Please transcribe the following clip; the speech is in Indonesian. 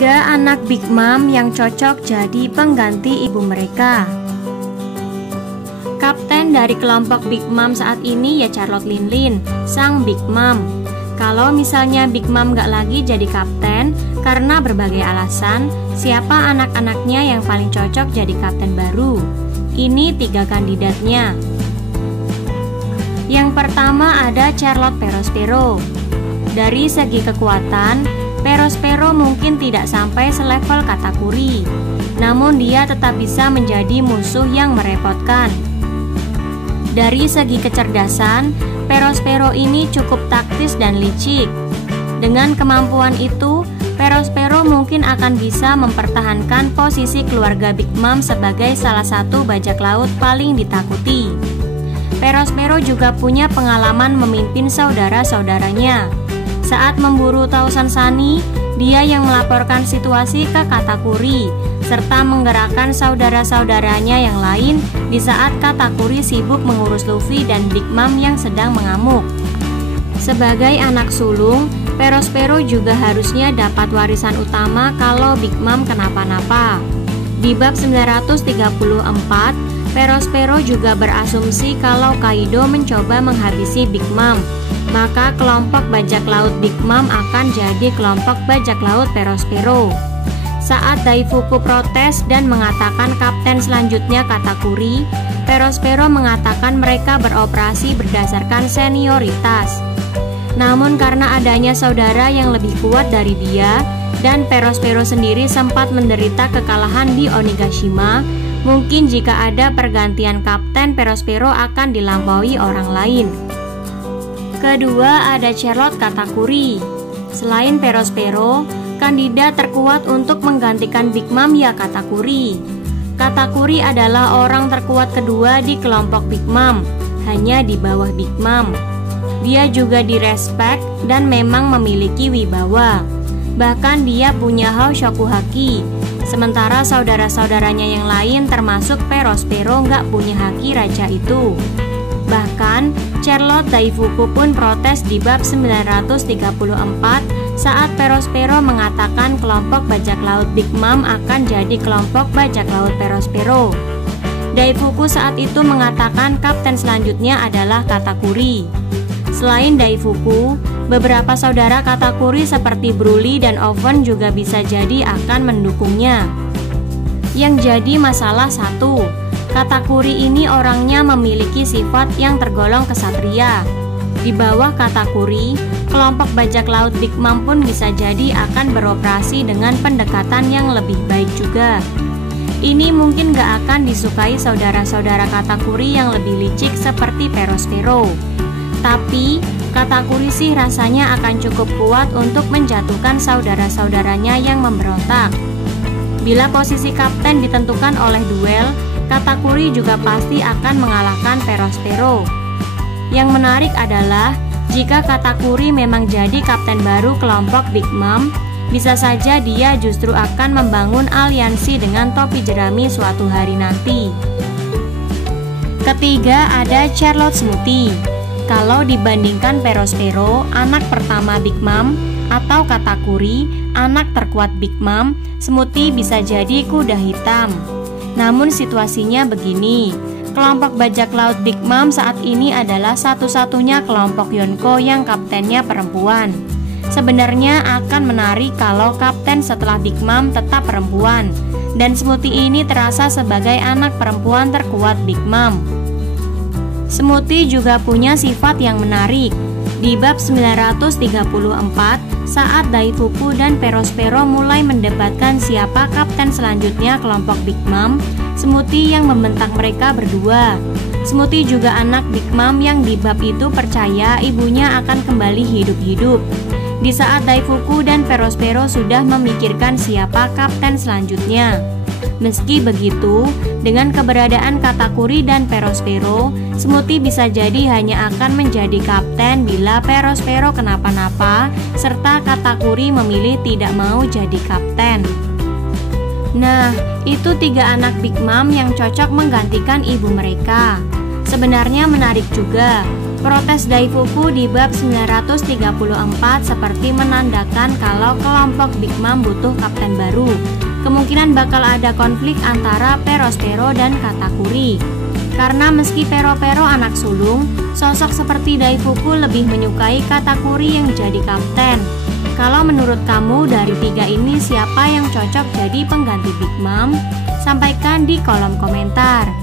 3 anak Big Mom yang cocok jadi pengganti ibu mereka. Kapten dari kelompok Big Mom saat ini ya Charlotte Linlin, sang Big Mom. Kalau misalnya Big Mom gak lagi jadi kapten karena berbagai alasan, siapa anak-anaknya yang paling cocok jadi kapten baru? Ini 3 kandidatnya. Yang pertama ada Charlotte Perospero. Dari segi kekuatan, Perospero mungkin tidak sampai selevel Katakuri, namun dia tetap bisa menjadi musuh yang merepotkan. Dari segi kecerdasan, Perospero ini cukup taktis dan licik. Dengan kemampuan itu, Perospero mungkin akan bisa mempertahankan posisi keluarga Big Mom sebagai salah satu bajak laut paling ditakuti. Perospero juga punya pengalaman memimpin saudara-saudaranya. Saat memburu Tausan Sunny, dia yang melaporkan situasi ke Katakuri, serta menggerakkan saudara-saudaranya yang lain di saat Katakuri sibuk mengurus Luffy dan Big Mom yang sedang mengamuk. Sebagai anak sulung, Perospero juga harusnya dapat warisan utama kalau Big Mom kenapa-napa. Di bab 934, Perospero juga berasumsi kalau Kaido mencoba menghabisi Big Mom, maka kelompok bajak laut Big Mom akan jadi kelompok bajak laut Perospero. Saat Daifuku protes dan mengatakan kapten selanjutnya Katakuri, Perospero mengatakan mereka beroperasi berdasarkan senioritas. Namun karena adanya saudara yang lebih kuat dari dia, dan Perospero sendiri sempat menderita kekalahan di Onigashima, mungkin jika ada pergantian kapten, Perospero akan dilampaui orang lain. Kedua ada Charlotte Katakuri. Selain Perospero, kandidat terkuat untuk menggantikan Big Mom ya Katakuri. Katakuri adalah orang terkuat kedua di kelompok Big Mom, hanya di bawah Big Mom. Dia juga direspek dan memang memiliki wibawa. Bahkan dia punya Hou Shokuhaki. Sementara saudara-saudaranya yang lain termasuk Perospero nggak punya haki raja itu. Bahkan Charlotte Daifuku pun protes di bab 934 saat Perospero mengatakan kelompok bajak laut Big Mom akan jadi kelompok bajak laut Perospero. Daifuku saat itu mengatakan kapten selanjutnya adalah Katakuri. Selain Daifuku, beberapa saudara Katakuri seperti Broly dan Oven juga bisa jadi akan mendukungnya. Yang jadi masalah satu, Katakuri ini orangnya memiliki sifat yang tergolong kesatria. Di bawah Katakuri, kelompok bajak laut Big Mom pun bisa jadi akan beroperasi dengan pendekatan yang lebih baik juga. Ini mungkin gak akan disukai saudara-saudara Katakuri yang lebih licik seperti Perospero. Tapi Katakuri sih rasanya akan cukup kuat untuk menjatuhkan saudara-saudaranya yang memberontak. Bila posisi kapten ditentukan oleh duel, Katakuri juga pasti akan mengalahkan Perospero. Yang menarik adalah jika Katakuri memang jadi kapten baru kelompok Big Mom, bisa saja dia justru akan membangun aliansi dengan topi jerami suatu hari nanti. Ketiga ada Charlotte Smoothie. Kalau dibandingkan Perospero, anak pertama Big Mom, atau Katakuri, anak terkuat Big Mom, Smoothie bisa jadi kuda hitam. Namun situasinya begini, kelompok bajak laut Big Mom saat ini adalah satu-satunya kelompok Yonko yang kaptennya perempuan. Sebenarnya akan menarik kalau kapten setelah Big Mom tetap perempuan, dan Smoothie ini terasa sebagai anak perempuan terkuat Big Mom. Smoothie juga punya sifat yang menarik. Di bab 934, saat Daifuku dan Perospero mulai mendebatkan siapa kapten selanjutnya kelompok Big Mom, Smoothie yang membentak mereka berdua. Smoothie juga anak Big Mom yang di bab itu percaya ibunya akan kembali hidup-hidup. Di saat Daifuku dan Perospero sudah memikirkan siapa kapten selanjutnya. Meski begitu, dengan keberadaan Katakuri dan Perospero, Smoothie bisa jadi hanya akan menjadi kapten bila Perospero kenapa-napa, serta Katakuri memilih tidak mau jadi kapten. Nah, itu 3 anak Big Mom yang cocok menggantikan ibu mereka. Sebenarnya menarik juga, Protes Daifuku di bab 934 seperti menandakan kalau kelompok Big Mom butuh kapten baru. Kemungkinan bakal ada konflik antara Perospero dan Katakuri. Karena meski Pero-Pero anak sulung, sosok seperti Daifuku lebih menyukai Katakuri yang jadi kapten. Kalau menurut kamu dari tiga ini siapa yang cocok jadi pengganti Big Mom? Sampaikan di kolom komentar.